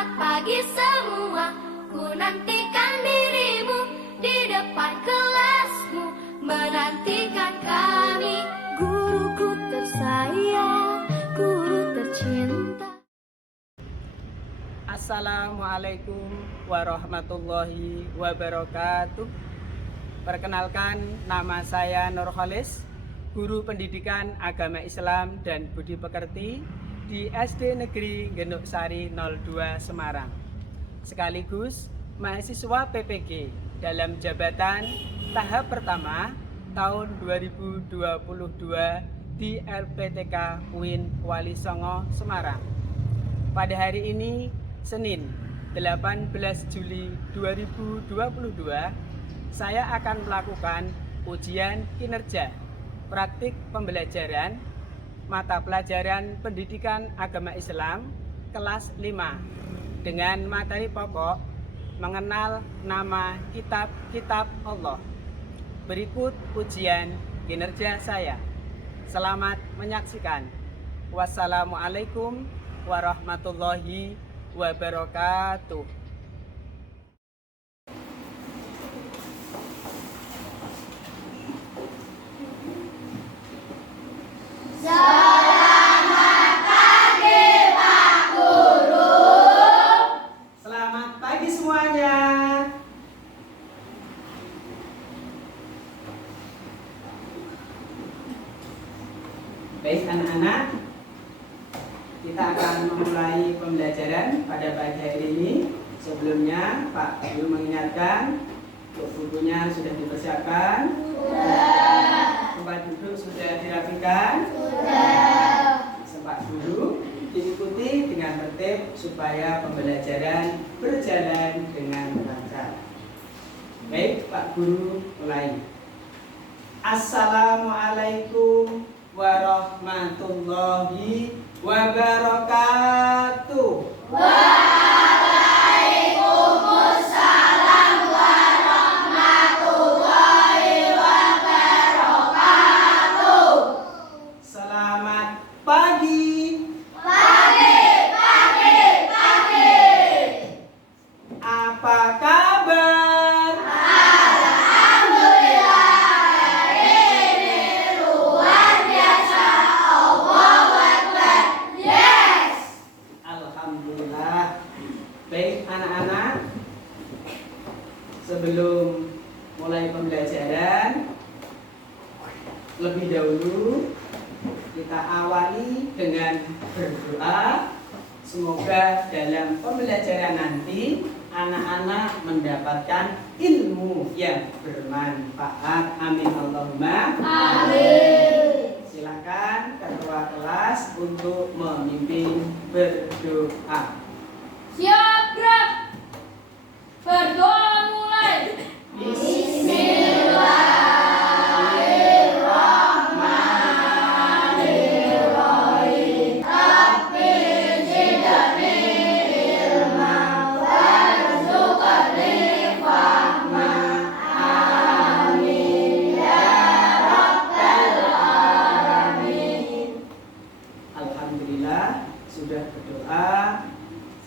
Selamat pagi semua, ku nantikan dirimu di depan kelasmu, menantikan kami. Guruku tersayang, guru tercinta. Assalamualaikum warahmatullahi wabarakatuh. Perkenalkan, nama saya Nurholis, guru pendidikan agama Islam dan budi pekerti di SD Negeri Genuk Sari 02 Semarang, sekaligus mahasiswa PPG dalam jabatan tahap pertama tahun 2022 di LPTK UIN Wali Songo Semarang. Pada hari ini, Senin 18 Juli 2022, saya akan melakukan ujian kinerja praktik pembelajaran mata pelajaran pendidikan agama Islam kelas 5 dengan materi pokok mengenal nama kitab-kitab Allah. Berikut ujian kinerja saya. Selamat menyaksikan. Wassalamualaikum warahmatullahi wabarakatuh. Selamat pagi Pak Guru. Selamat pagi semuanya. Baik anak-anak, kita akan memulai pembelajaran pada pagi hari ini. Sebelumnya Pak Guru mengingatkan, bukunya sudah dipersiapkan? Sudah. Tempat duduk sudah dirapikan? Sudah. Sempat dulu diikuti dengan tertib supaya pembelajaran berjalan dengan lancar. Baik Pak Guru, mulai. Assalamualaikum warahmatullahi wabarakatuh. Waalaikumsalam warahmatullahi wabarakatuh. Selamat pagi. Pagi. Apa kabar? Alhamdulillah, ini luar biasa. Allahu Akbar. Yes. Alhamdulillah. Baik anak-anak, sebelum mulai pembelajaran, lebih dahulu kita awali dengan berdoa. Semoga dalam pembelajaran nanti anak-anak mendapatkan ilmu yang bermanfaat. Amin Allahumma Amin. Silakan ketua kelas untuk memimpin berdoa. Siap gerak. Berdoa mulai. Bismillahirrahmanirrahim. Rabbi zidni ilma warzuqni fahma. Amin ya rabbal alamin. Alhamdulillah sudah berdoa.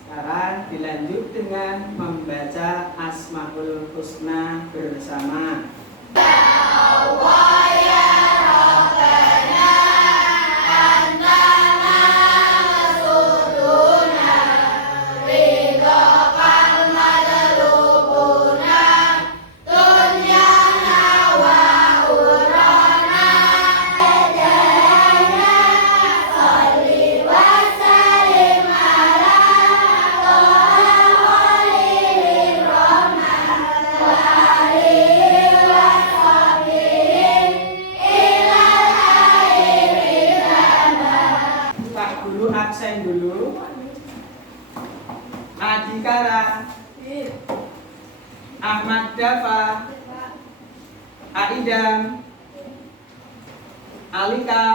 Sekarang dilanjut dengan membaca Asmaul Husna bersama. Allah ya Rabbana, antana masuduna, ridhaqal madlubuna, dunyana wa urana, jana salli wa sallim ala toha khalilin rahman, wa alihi wa sahbihi ilal akhiri zaman. Pak Guru absen dulu. Adhikara, Ahmad Dafa, Aidam, Alika,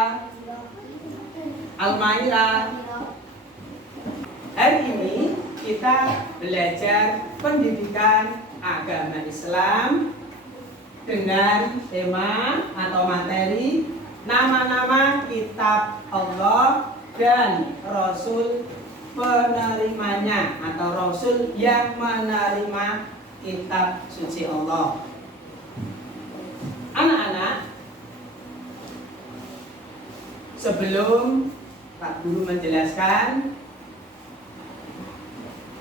Almaira. Hari ini kita belajar pendidikan agama Islam dengan tema atau materi nama-nama kitab Allah dan Rasul penerimanya atau Rasul yang menerima kitab suci Allah. Anak-anak, sebelum Pak Guru menjelaskan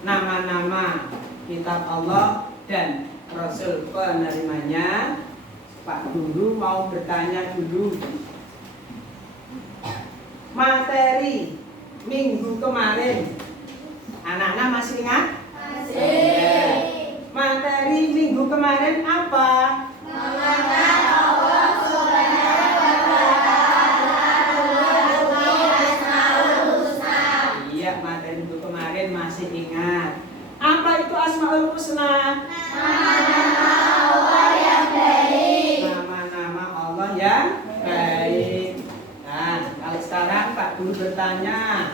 nama-nama kitab Allah dan Rasul penerimanya, Pak Guru mau bertanya dulu. Materi minggu kemarin, anak-anak masih ingat? Masih. Materi minggu kemarin apa? Mengenal Allah Subhanahu wa Ta'ala melalui Asmaul Husna. Iya, materi minggu kemarin masih ingat. Apa itu Asmaul Husna? Nama-nama Allah yang baik. Nama-nama Allah yang baik. Nah, kalau sekarang Pak Guru bertanya,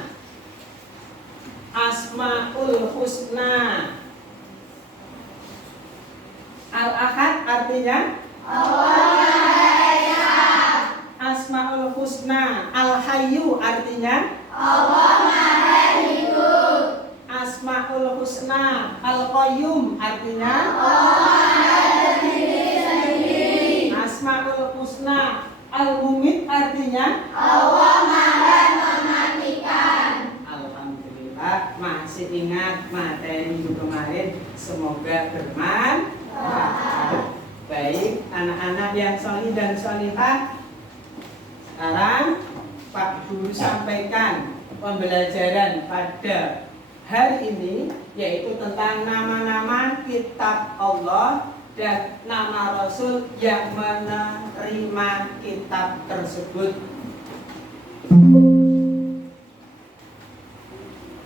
Asmaul Husna Al-Ahad artinya Allah Maha Esa. Asmaul Husna Al-Hayyu artinya Allah Maha Hidup. Asmaul Husna Al-Qayyum artinya Allah Maha berdiri sendiri. Asmaul Husna Al-Mumit artinya Allah Maha mematikan. Alhamdulillah masih ingat materi minggu kemarin. Semoga bermanfaat. Baik, anak-anak yang sholih dan sholihah, sekarang Pak Guru sampaikan pembelajaran pada hari ini, yaitu tentang nama-nama kitab Allah dan nama Rasul yang menerima kitab tersebut.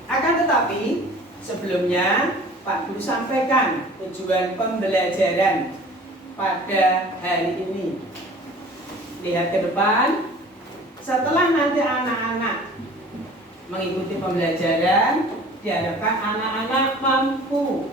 Akan tetapi sebelumnya Pak Guru sampaikan tujuan pembelajaran pada hari ini. Lihat ke depan. Setelah nanti anak-anak mengikuti pembelajaran, diharapkan anak-anak mampu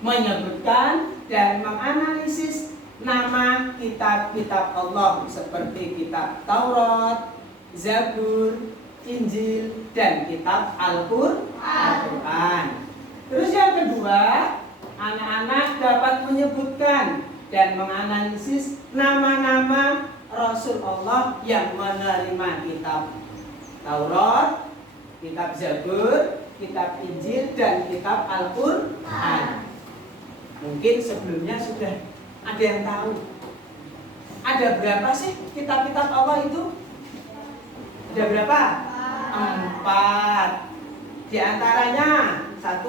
menyebutkan dan menganalisis nama kitab-kitab Allah seperti kitab Taurat, Zabur, Injil, dan kitab Al-Quran. Terus yang kedua, anak-anak dapat menyebutkan dan menganalisis nama-nama Rasul Allah yang menerima kitab Taurat, kitab Zabur, kitab Injil, dan kitab Al-Quran. Mungkin sebelumnya sudah ada yang tahu. Ada berapa sih kitab-kitab Allah itu? Ada berapa? 4. Di antaranya 1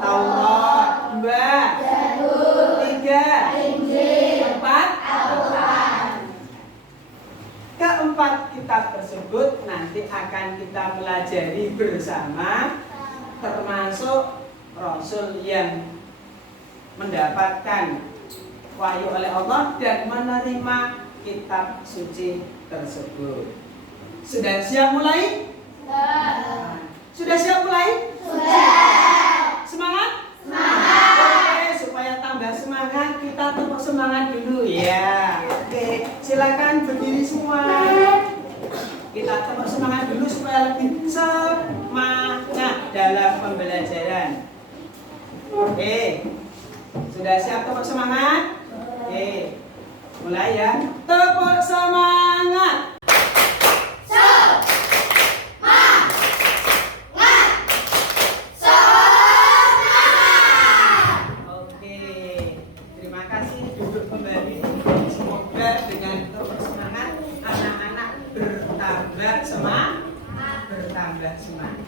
Taurat, 2 Zabur, 3 Injil, 4 Al-Quran. Keempat kitab tersebut nanti akan kita pelajari bersama, termasuk Rasul yang mendapatkan wahyu oleh Allah dan menerima kitab suci tersebut. Sudah siap mulai? Sudah siap mulai? Sudah. Semangat? Semangat. Oke, supaya tambah semangat kita tepuk semangat dulu ya. Oke, silakan berdiri semua. Kita tepuk semangat dulu supaya lebih semangat dalam pembelajaran. Oke, sudah siap tepuk semangat? Oke, mulai ya. Tepuk semangat.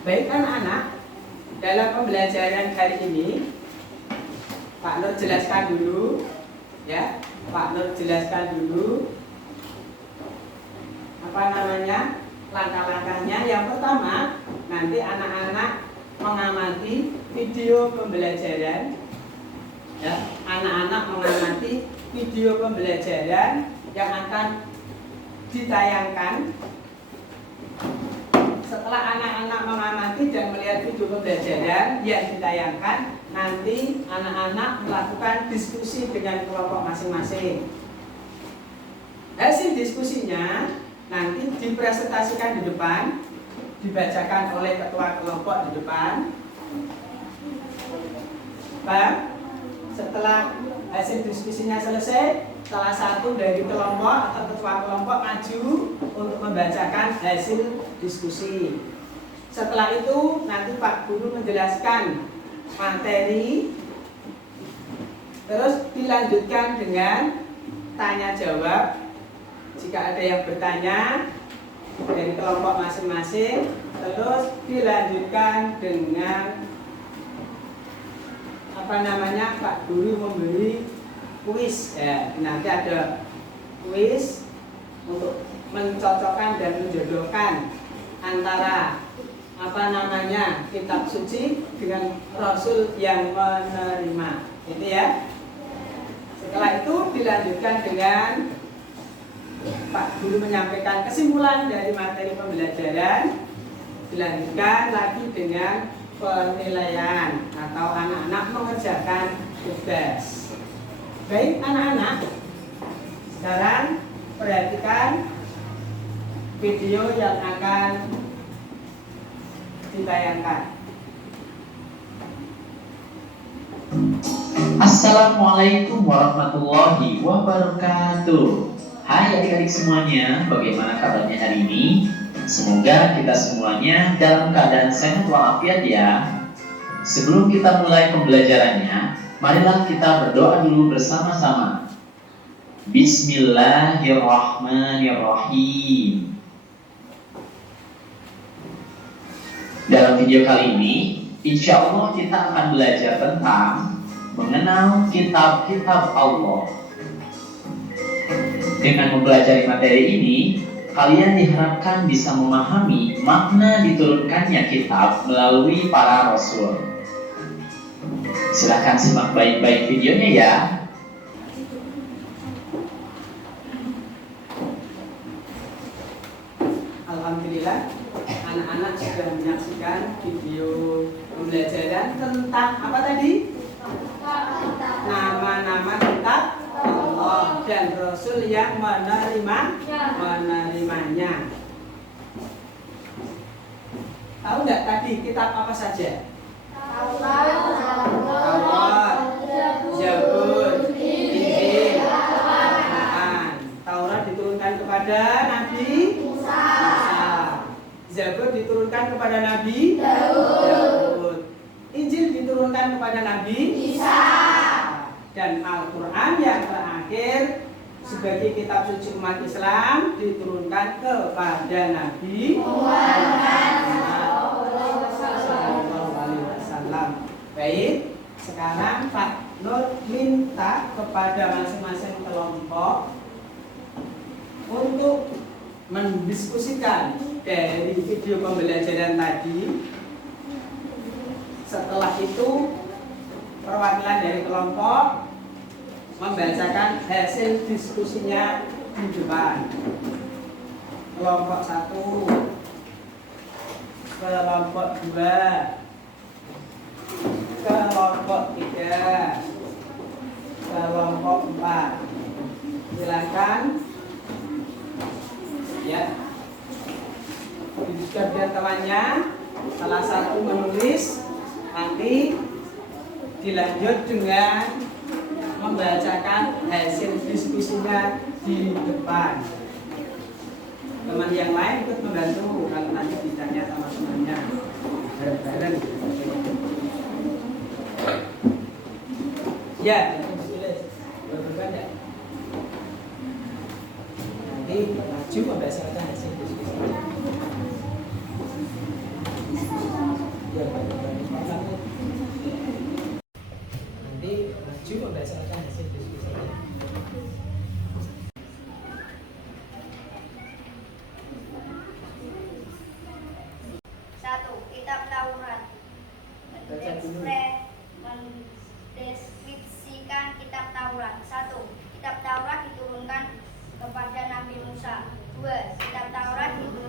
Baik anak-anak, dalam pembelajaran hari ini Pak Nur jelaskan dulu ya. Pak Nur jelaskan dulu apa namanya, langkah-langkahnya. Yang pertama, nanti anak-anak mengamati video pembelajaran ya. Anak-anak mengamati video pembelajaran yang akan ditayangkan. Setelah anak-anak mengamati dan melihat video pembelajaran yang ditayangkan, nanti anak-anak melakukan diskusi dengan kelompok masing-masing. Hasil diskusinya nanti dipresentasikan di depan dibacakan oleh ketua kelompok di depan. Paham? Setelah hasil diskusinya selesai, salah satu dari kelompok atau ketua kelompok maju untuk membacakan hasil diskusi. Setelah itu nanti Pak Guru menjelaskan materi, terus dilanjutkan dengan tanya jawab. Jika ada yang bertanya dari kelompok masing-masing, terus dilanjutkan dengan Pak Guru memberi kuis. Ya, nanti ada kuis untuk mencocokkan dan menjodohkan antara kitab suci dengan Rasul yang menerima. Gitu ya. Setelah itu dilanjutkan dengan Pak Guru menyampaikan kesimpulan dari materi pembelajaran, dilanjutkan lagi dengan penilaian atau anak-anak mengerjakan tugas. Baik anak-anak, sekarang perhatikan video yang akan ditayangkan. Assalamualaikum warahmatullahi wabarakatuh. Hai adik-adik semuanya, bagaimana kabarnya hari ini? Semoga kita semuanya dalam keadaan sehat walafiat ya. Sebelum kita mulai pembelajarannya, marilah kita berdoa dulu bersama-sama. Bismillahirrahmanirrahim. Dalam video kali ini, insya Allah kita akan belajar tentang mengenal kitab-kitab Allah. Dengan mempelajari materi ini, kalian diharapkan bisa memahami makna diturunkannya kitab melalui para rasul. Silahkan simak baik-baik videonya ya. Alhamdulillah, anak-anak sudah menyaksikan video pembelajaran tentang apa tadi? Nama-nama kitab Allah dan Rasul yang menerimanya. Tahu nggak tadi kitab apa saja? Taurat, Zabur, Injil, Quran. Taurat diturunkan kepada Nabi Musa. Zabur diturunkan kepada Nabi Daud. Injil diturunkan kepada Nabi Isa. Dan Al-Quran yang terakhir sebagai kitab suci umat Islam diturunkan kepada Nabi Muhammad SAW. Baik, sekarang Pak Nur minta kepada masing-masing kelompok untuk mendiskusikan dari video pembelajaran tadi. Setelah itu perwakilan dari kelompok membacakan hasil diskusinya di depan. Kelompok 1, kelompok 2, kelompok 3, kelompok 4. Silakan. Ya. Dibuka temannya, salah satu menulis, nanti dilanjut dengan membacakan hasil diskusinya di depan. Teman yang lain ikut membantu kalau nanti ditanya sama temannya bareng-bareng. Ya, ditulis. Berbuka enggak? Nanti maju membacakan hasil diskusinya. Ya, nanti maju membacakan hasil diskusinya. Satu, kitab Taurat mendeskripsikan kitab Taurat. Satu, kitab Taurat diturunkan kepada Nabi Musa. Dua, kitab Taurat diturunkan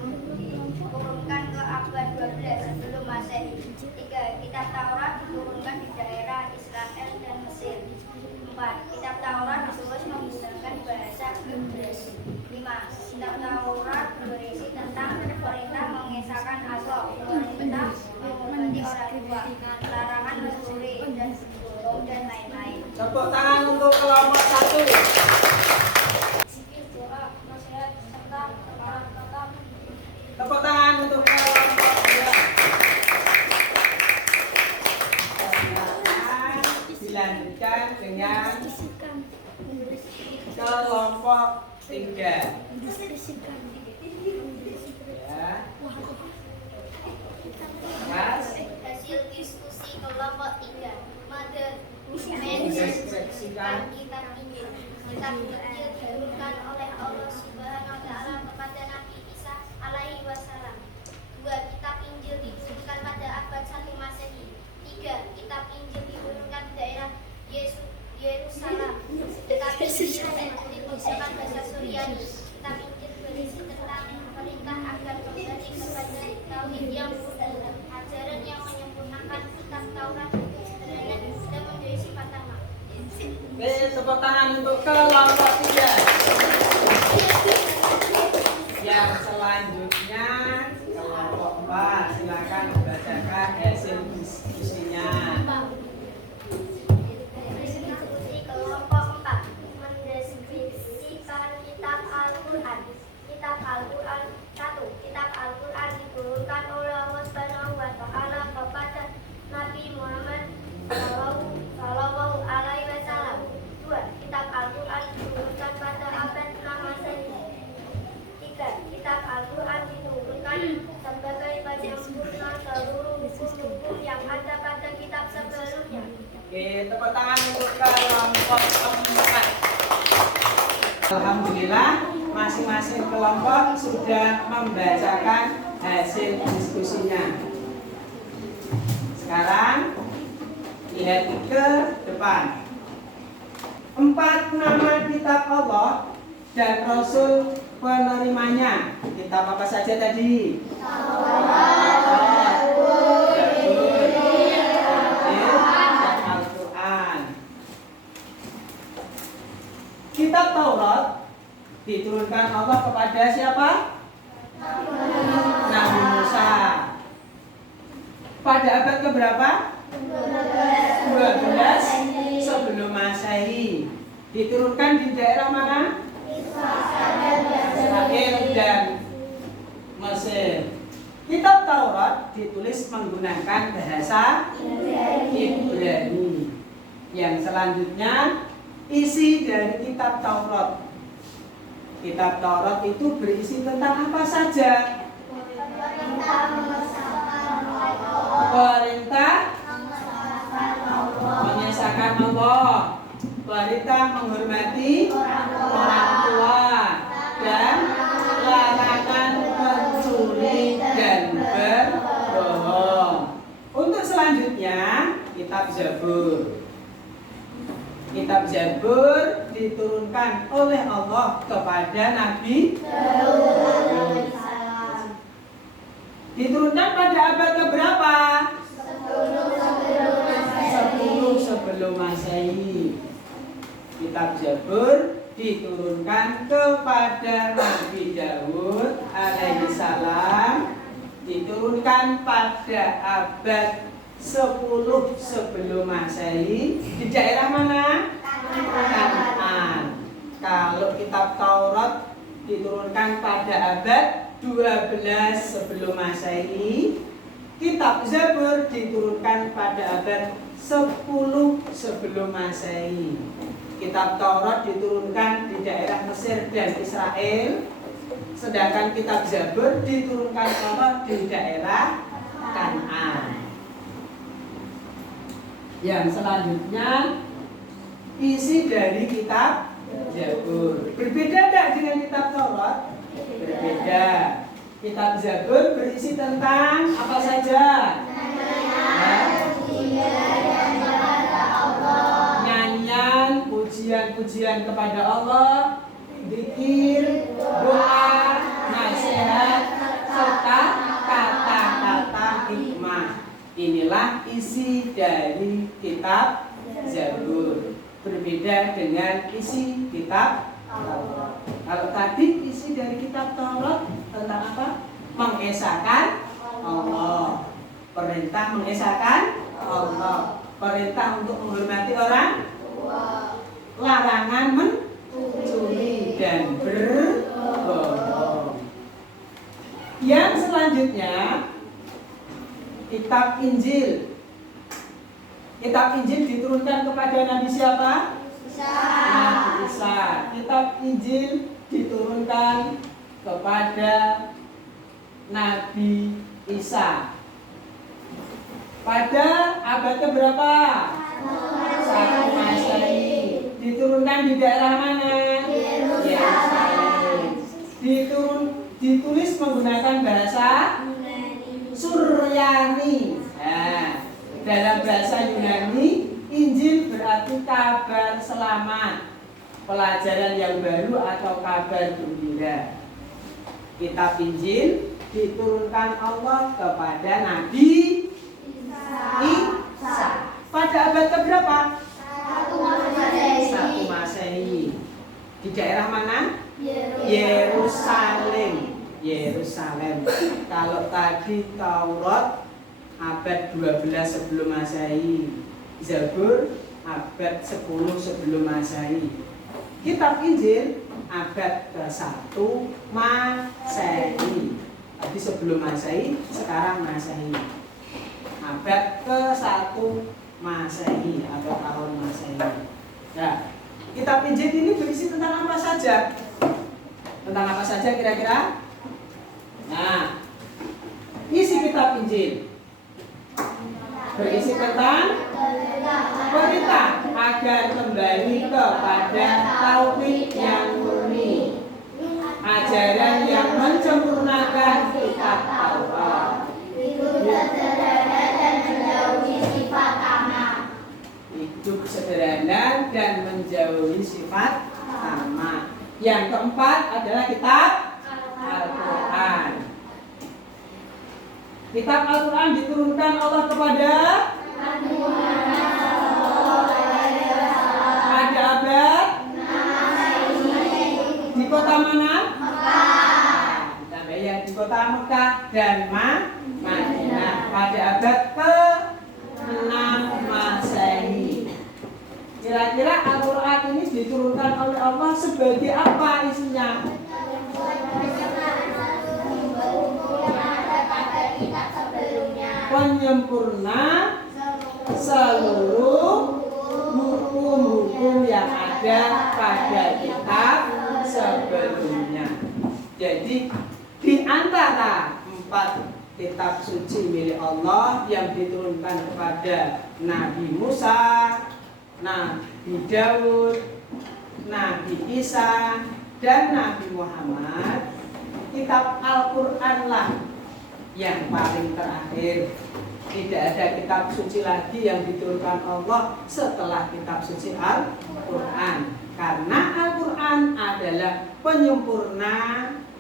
kelompok 3. Ya. Mas, Hasil diskusi kelompok 3. Mother Deskripsikan. kitab Injil. Kitab Injil diturunkan oleh Allah Subhanahu wa taala kepada Nabi Isa alaihi wasallam. 2. Kitab Injil diturunkan pada abad 1 Masehi. 3. Kitab Injil diturunkan di daerah Yerusalem. Kitab Injil dituliskan bahasa Suryani. Kitab Injil berisi tentang perintah agar kembali kepada tauhid yang utuh, ajaran yang menyempurnakan kitab Taurat itu sederhana dan menjadi sifat tamak. Oke, tepuk tangan untuk kelompok 3. Yang selanjutnya kelompok 4. Silakan membacakan hasil diskusinya. Diskusi kelompok 4 mendeskripsikan kitab Al-Quran. Kitab Al-Quran 1. Kitab Al-Quran diturunkan oleh Allah Subhanahu wa taala kepada Nabi Muhammad sallallahu alaihi wasallam. 2. Kitab Al-Quran diturunkan pada abad 6 Masehi. 3. Kitab Al-Quran diturunkan sebagai penyempurna seluruh hukum-hukum yang ada pada kitab sebelumnya. Oke, tepuk tangan untuk kelompok 4. Alhamdulillah, masing-masing kelompok sudah membacakan hasil diskusinya. Sekarang lihat ke depan. 4 nama kitab Allah dan Rasul penerimanya. Kitab apa saja tadi? Kitab Taurat diturunkan Allah kepada siapa? Nabi Musa. Pada abad keberapa? 12 sebelum Masehi. Diturunkan di daerah mana? Israel dan Mesir. Kitab Taurat ditulis menggunakan bahasa Ibrani. Yang selanjutnya isi dari kitab Taurat. Kitab Taurat itu berisi tentang apa saja? Perintah mengesahkan Allah, perintah menghormati orang tua, dan larangan mencuri dan berbohong. Untuk selanjutnya, kitab Zabur. Kitab Zabur diturunkan oleh Allah kepada Nabi Daud. Diturunkan pada abad keberapa? 10 sebelum Masehi. Kitab Zabur diturunkan kepada Nabi Daud alaihissalam. Diturunkan pada abad 10 sebelum Masehi. Di daerah mana? Kanaan. Kalau kitab Taurat diturunkan pada abad 12 sebelum Masehi. Kitab Zabur diturunkan pada abad 10 sebelum Masehi. Kitab Taurat diturunkan di daerah Mesir dan Israel. Sedangkan kitab Zabur diturunkan Allah di daerah Kanaan. Yang selanjutnya isi dari kitab Zabur. Berbeda tidak dengan kitab Taurat? Berbeda. Kitab Zabur berisi tentang apa saja? Nyanyian, pujian-pujian kepada Allah, zikir, doa, nasihat, serta kata-kata hikmah. Inilah isi dari kitab Zabur. Berbeda dengan isi kitab Taurat. Kalau tadi isi dari kitab Taurat tentang apa? Mengesahkan Allah. Perintah mengesahkan Allah. Perintah untuk menghormati orang. Larangan mencuri dan berbohong. Yang selanjutnya kitab Injil. Kitab Injil diturunkan kepada Nabi siapa? Nabi Isa. Kitab kitab Injil diturunkan kepada Nabi Isa pada abad keberapa? 1 Masehi. Diturunkan di daerah mana? Yerusalem. Ditulis menggunakan bahasa Suryani. Nah, dalam bahasa Yunani, Injil berarti kabar selamat, pelajaran yang baru atau kabar gembira. Kitab Injil diturunkan Allah kepada Nabi Isa pada abad keberapa? 1 Masehi. Di daerah mana? Yerusalem. Kalau tadi Taurat abad 12 sebelum Masehi, Zabur abad 10 sebelum Masehi. Kitab Injil abad ke-1 Masehi. Tadi sebelum Masehi, sekarang Masehi. Abad ke-1 Masehi atau tahun Masehi. Nah, kitab Injil ini berisi tentang apa saja? Tentang apa saja kira-kira? Nah, isi kitab Injil berisi tentang perintah agar kembali kepada tauhid yang murni, ajaran yang menyempurnakan kitab Taurat, hidup sederhana dan menjauhi sifat tamak. Yang keempat adalah kitab Al-Quran. Kitab Al-Quran diturunkan Allah kepada pada abad di kota mana? Di kota Mekah dan Madinah pada abad ke-6 Masehi. Kira-kira Al-Quran ini diturunkan oleh Allah sebagai apa isinya? Penyempurna seluruh hukum-hukum yang ada pada kitab sebelumnya. Jadi di antara 4 kitab suci milik Allah yang diturunkan kepada Nabi Musa, Nabi Daud, Nabi Isa, dan Nabi Muhammad, kitab Al-Quran lah yang paling terakhir. Tidak ada kitab suci lagi yang diturunkan Allah setelah kitab suci Al-Quran, karena Al-Quran adalah penyempurna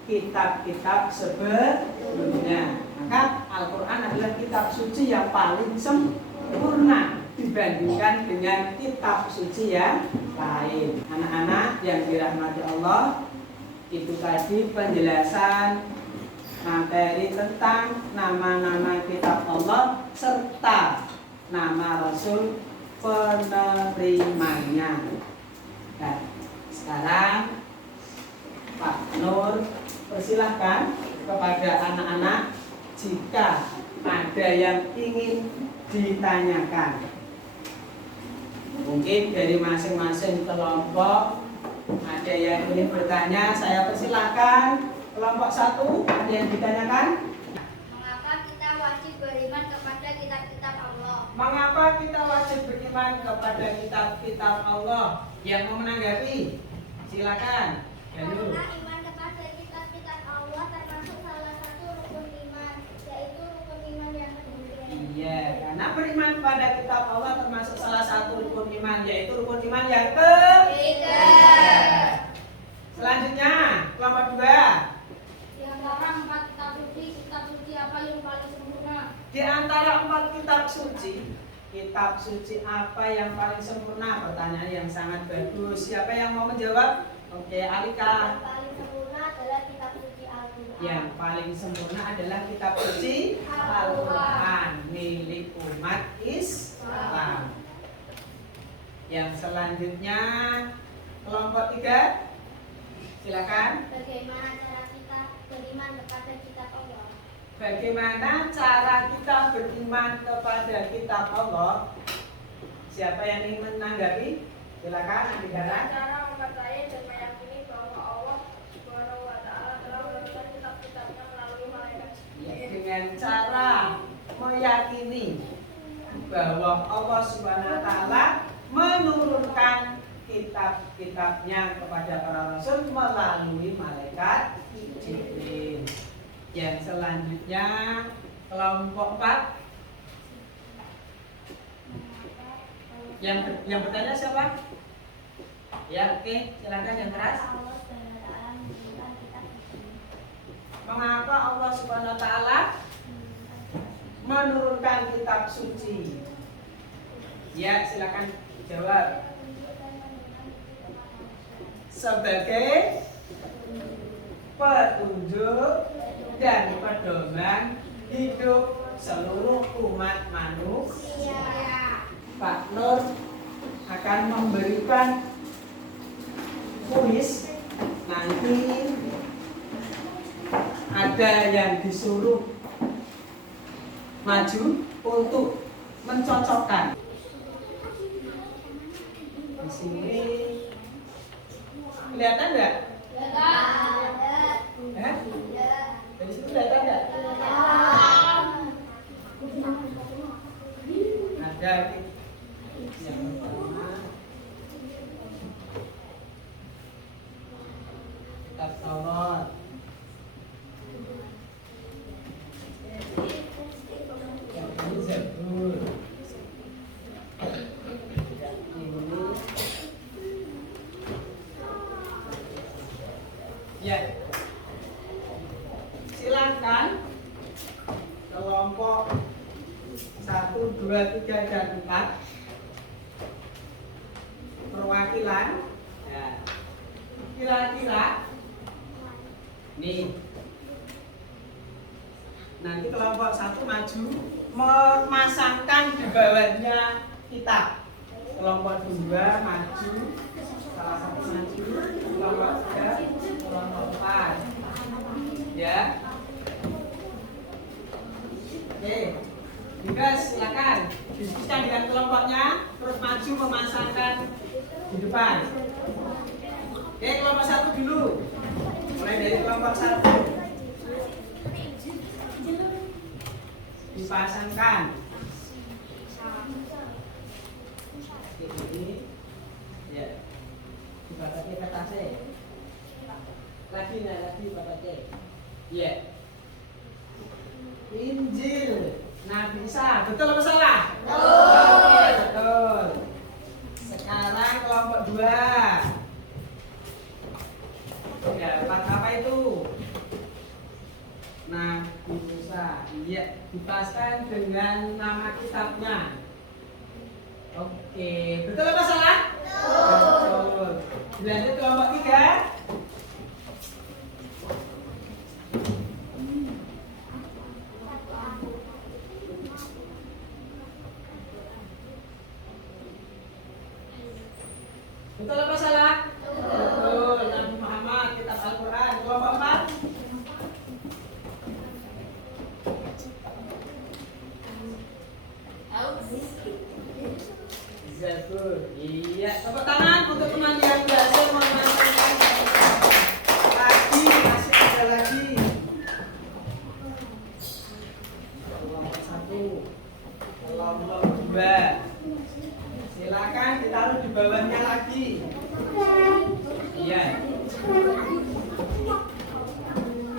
kitab-kitab sebelumnya. Maka Al-Quran adalah kitab suci yang paling sempurna dibandingkan dengan kitab suci yang lain. Anak-anak yang dirahmati Allah, itu tadi penjelasan materi tentang nama-nama kitab Allah serta nama Rasul penerimanya. Nah, sekarang Pak Nur persilahkan kepada anak-anak jika ada yang ingin ditanyakan. Mungkin dari masing-masing kelompok ada yang ingin bertanya, saya persilahkan. Kelompok 1, ada yang ditanyakan? Mengapa kita wajib beriman kepada kitab-kitab Allah? Mengapa kita wajib beriman kepada kitab-kitab Allah? Yang mau menanggapi? Silakan. Karena iman kepada kitab-kitab Allah termasuk salah satu rukun iman, yaitu rukun iman yang kedua. Iya, karena beriman kepada kitab Allah termasuk salah satu rukun iman, yaitu rukun iman yang ketiga. Selanjutnya, kelompok 2. Di antara 4 kitab suci apa yang paling sempurna? Di antara 4 kitab suci apa yang paling sempurna? Pertanyaan yang sangat bagus. Siapa yang mau menjawab? Oke, Alika. Yang paling sempurna adalah kitab suci Al-Quran. Yang paling sempurna adalah kitab suci Al-Quran milik umat Islam. Yang selanjutnya, kelompok 3. Silakan. Bagaimana cara kita beriman kepada kitab Allah? Bagaimana cara kita beriman kepada kitab Allah? Siapa yang ingin menanggapi? Silakan, Adikara. Cara mempercayai dan meyakini bahwa Allah Subhanahu wa taala menurunkan kitab-kitabnya kepada para rasul melalui malaikat Jibril. Yang selanjutnya kelompok 4. Yang bertanya siapa? Ya, oke, silakan yang keras. Mengapa Allah Subhanahu wa taala menurunkan kitab suci? Ya, silakan jawab. Sebagai petunjuk dan pedoman hidup seluruh umat manusia. Pak Nur akan memberikan kuis. Nanti ada yang disuruh maju untuk mencocokkan. Di sini kelihatan enggak? Dari situ kelihatan enggak? Ada yang pertama kitab Taurat. Yang ini Zabur. Yang ini ya. Silakan kelompok 1, 2, 3, dan 4 perwakilan. Ya. Kira-kira nih nanti kelompok 1 maju memasangkan di bawahnya kitab. Kelompok 2 maju, salah satu maju, kelompok 3, kelompok 4. Ya. Oke. Juga silakan diskusikan dengan kelompoknya, terus maju memasangkan di depan. Oke, kelompok 1 dulu. Mulai dari kelompok 1. Dipasangkan. Ini ya. Dibatasi ke tasnya. Lagi batasi. Ya. Injil Nabi Isa, betul apa salah? Betul. Oke, betul. Sekarang kelompok 2. Ya, apa itu? Nabi Musa. Iya, dipasang dengan nama kitabnya. Oke, betul apa salah? Betul. Dilanjut kelompok 3. Betul apa salah? Betul. Nabi Muhammad, kitab Al-Quran. Kelompok 4. Zabur. Iya. Tepuk tangan untuk teman yang berhasil memasangkan. Lagi, masih ada lagi. Kelompok 1. Kelompok 2. Silakan ditaruh di bawahnya lagi. Iya.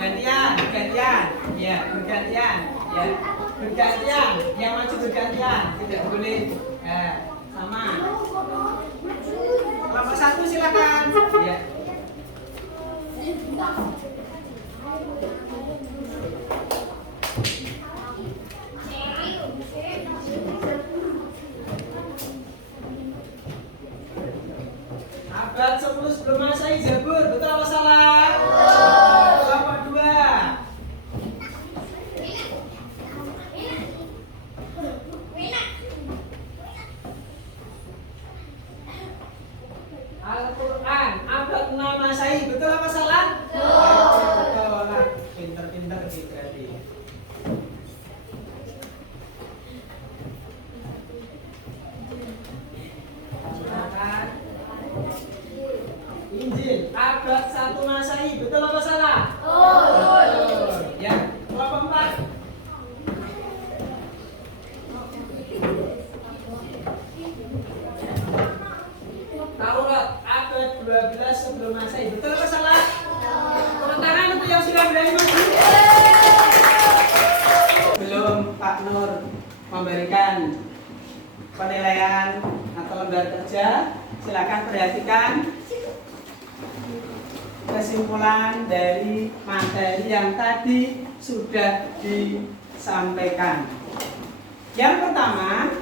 Gantian. Ya, bergantian. Ya, bergantian. Yang maju bergantian. Tidak boleh. Ya, sama. Kelompok 1 silakan. Ya. Abad 10 sebelum Masehi Zabur, betul apa salah? Betul. Kelompok 2. Al-Quran abad 6 Masehi, betul apa salah? Betul. Betul. Nah, pinter-pinter gitu berarti. Silakan. Injil abad 1 Masehi, betul apa salah? Betul. Ya, kelompok 4. memberikan penilaian atau lembar kerja, silakan perhatikan kesimpulan dari materi yang tadi sudah disampaikan. Yang pertama,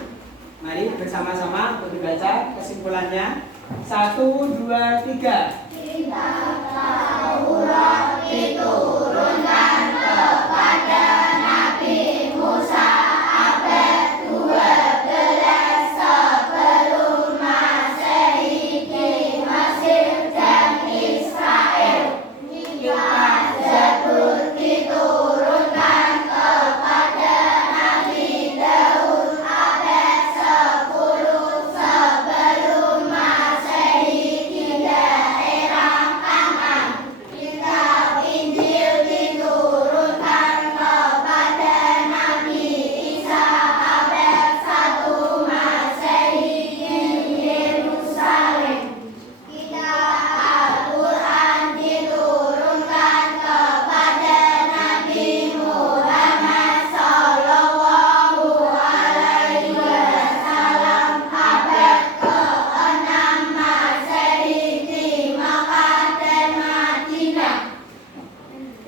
mari bersama-sama untuk dibaca kesimpulannya. 1, 2, 3. Kitab Taurat diturunkan kepada Nabi Musa abad 12 sebelum Masehi di Mesir dan Israel. Kitab Zabur diturunkan kepada Nabi Daud abad 10 sebelum Masehi di daerah Kanaan. Kitab Injil diturunkan kepada Nabi Isa abad 1 Masehi di Yerusalem. Kitab Al-Quran diturunkan kepada Nabi Muhammad Sallallahu Alaihi Wasallam abad ke-6 Masehi di Makkah dan Madinah.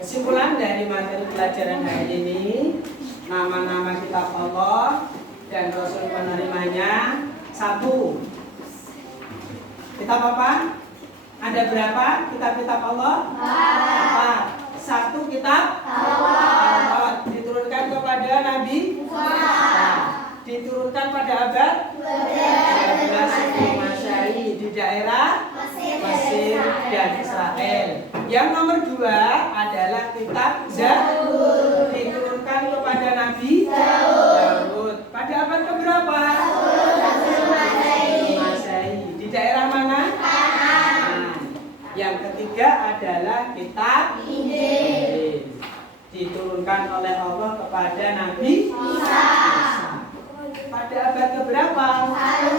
Kesimpulan dari materi pelajaran hari ini, nama-nama kitab Allah dan Rasul penerimanya. 1. Kitab apa? Ada berapa kitab-kitab Allah? 4. 1 kitab Taurat diturunkan kepada Nabi Musa. Diturunkan pada abad 12 sebelum Masehi di daerah Mesir dan Israel. Yang nomor 2 adalah kitab Zabur diturunkan kepada Nabi Daud. Pada abad keberapa? Masehi. Di daerah mana? Kanaan. Yang ketiga adalah kitab Injil diturunkan oleh Allah kepada Nabi Isa. Pada abad keberapa? 1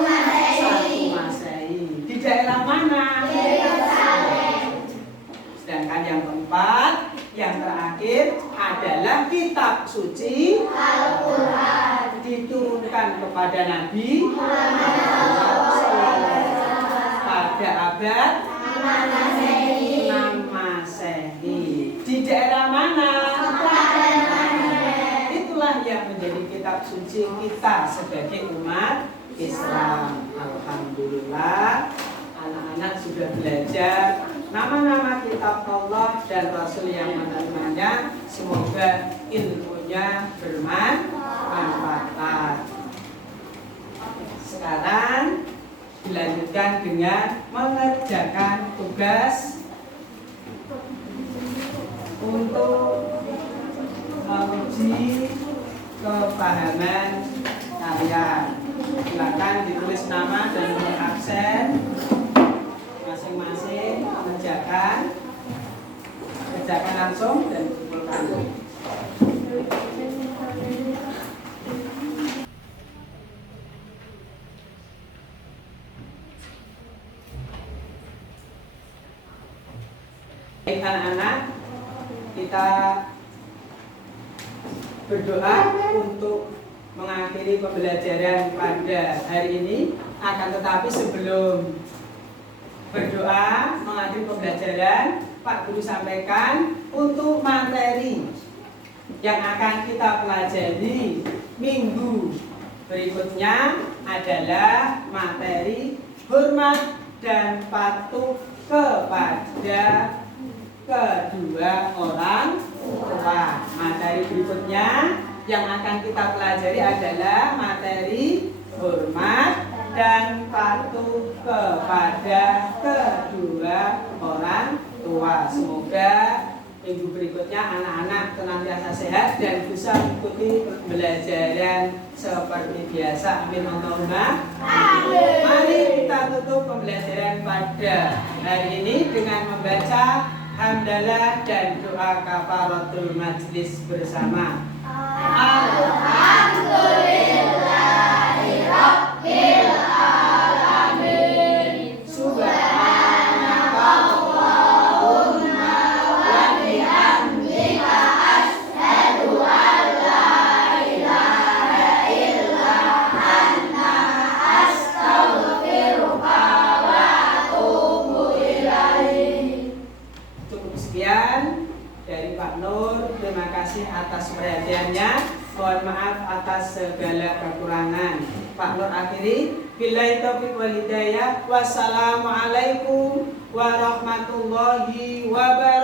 Masehi. Di daerah mana? Sedangkan yang keempat, yang terakhir adalah kitab suci Al-Quran diturunkan kepada Nabi pada abad 6 Masehi. Di daerah mana? Itulah yang menjadi kitab suci kita sebagai umat Islam. Alhamdulillah, anak-anak sudah belajar nama-nama kitab Allah dan Rasul yang menerimanya. Semoga ilmunya bermanfaat. Sekarang dilanjutkan dengan mengerjakan tugas untuk menguji kepahaman kalian. Silakan ditulis nama dan nomor absen masing-masing, kerjakan langsung dan kumpulkan. Baik anak-anak, kita berdoa untuk mengakhiri pembelajaran pada hari ini. Akan tetapi sebelum berdoa mengakhiri pembelajaran, Pak Guru sampaikan untuk materi yang akan kita pelajari minggu berikutnya adalah materi hormat dan patuh kepada kedua orang tua. Materi berikutnya yang akan kita pelajari adalah materi hormat dan patuh kepada kedua orang tua. Semoga minggu berikutnya anak-anak senantiasa sehat dan bisa mengikuti pembelajaran seperti biasa. Amin Allahumma. Mari kita tutup pembelajaran pada hari ini dengan membaca hamdalah dan doa kafaratul majlis bersama. Alhamdulillahirabbil alamin. Subhanakallahumma wa bihamdika asyhadu an la ilaha illa Nur, terima kasih atas perhatiannya. Mohon maaf atas segala kekurangan. Pak Nur akhiri, billahi taufiq wal hidayah. Wassalamualaikum warahmatullahi wabarakatuh.